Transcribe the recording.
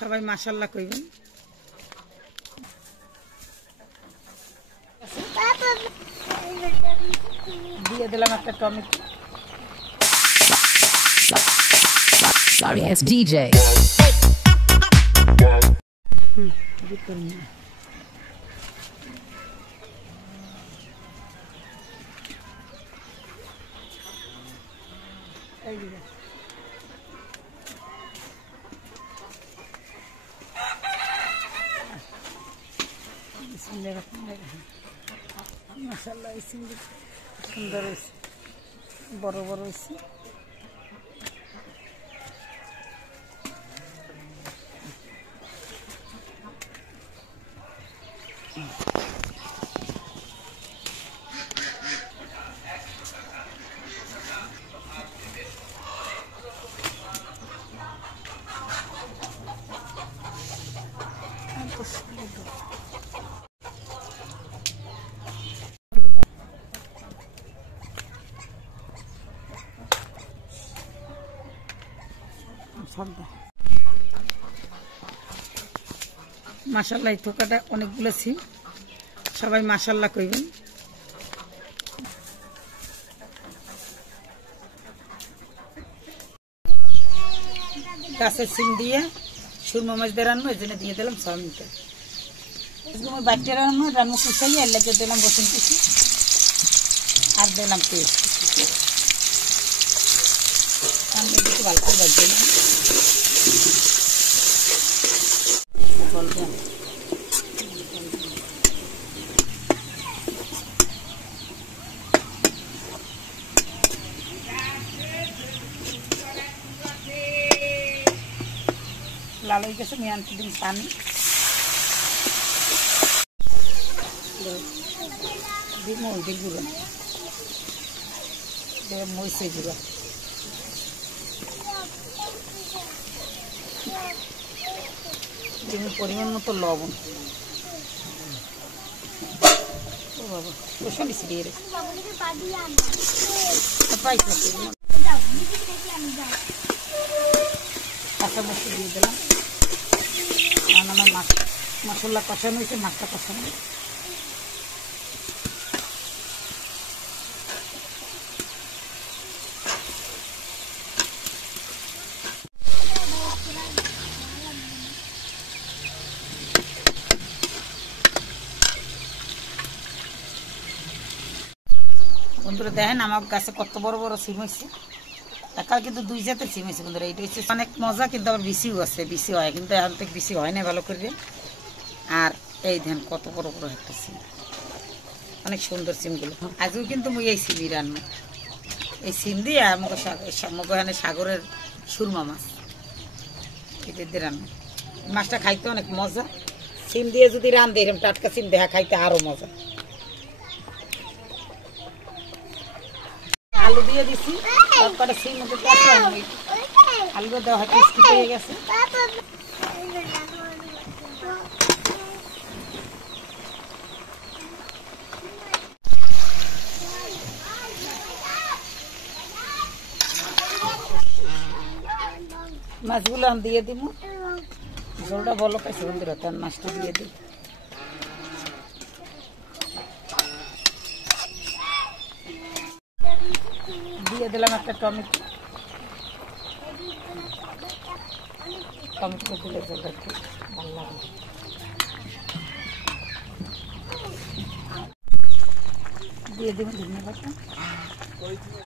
সবাই মাশাআল্লাহ কইবেন। দিয়ে দিলাম একটা টমেটো। Sorry, it's DJ. মাশাআল্লাহ সুন্দর হয়েছে, বড় বড় হয়েছে। মাশাআল্লাহ, এই থোকাটা অনেকগুলো ছিল। সবাই মাশাআল্লাহ কইবেন। গাছের সিম দিয়ে সুরমা মাছ দিয়ে রান্না, এই জন্য দিয়ে দিলাম চাউমিনটা। বাচ্চা রান্না রান্না কুচাই এলাকে দিলাম রসুন কুচি আর দিলাম পেস্ট। আমি একটু ভালো করে বাজ দিলাম। লাল হয়ে গেছে, নিয়ে আনতে দিন পানি। দিব হলদির গুঁড়ো, দেব মরিচের গুঁড়ো, দিব পরিমাণ মতো লবণ। ও বাবা, বসে দিচ্ছি দিয়ে রে কাঁচা মশলা দিয়ে দিলাম। কারণ আমার মশলা কষানো হয়েছে, মাছটা কষানো। বন্ধুরা দেখেন আমার গাছে কত বড় বড় সিম হয়েছে। একাল কিন্তু দুই জাতের সিম হয়েছে বন্ধুরা। এইটা হচ্ছে অনেক মজা, কিন্তু আবার বেশিও আছে, বেশি হয় কিন্তু এখন থেকে বেশি হয় না ভালো করে। আর এই ধান কত বড় বড় একটা সিম, অনেক সুন্দর সিমগুলো। আজও কিন্তু মুই এই সিমই রান্না, এই সিম দিয়ে আমাকে এখানে সাগরের সুরমা মাছ, এটা দিয়ে রান্না। মাছটা খাইতে অনেক মজা। সিম দিয়ে যদি রান্ধে এরকম টাটকা সিম দেখা খাইতে আরো মজা। আলু দিয়ে দিছি, তারপরে সিম আলু দেওয়া হয় টেস্টি হয়ে গেছে। মাছগুলো আমি দিয়ে দিব, ঝোলটা ভালো পাইছে বন্ধুরা, তার মাছটা দিয়ে দিই। দিয়ে দিলাম একটা টমেটো। টমেটো দিলে ঝোলটা একটু ভালো লাগে। দিয়ে দিব ধন্যবাদ।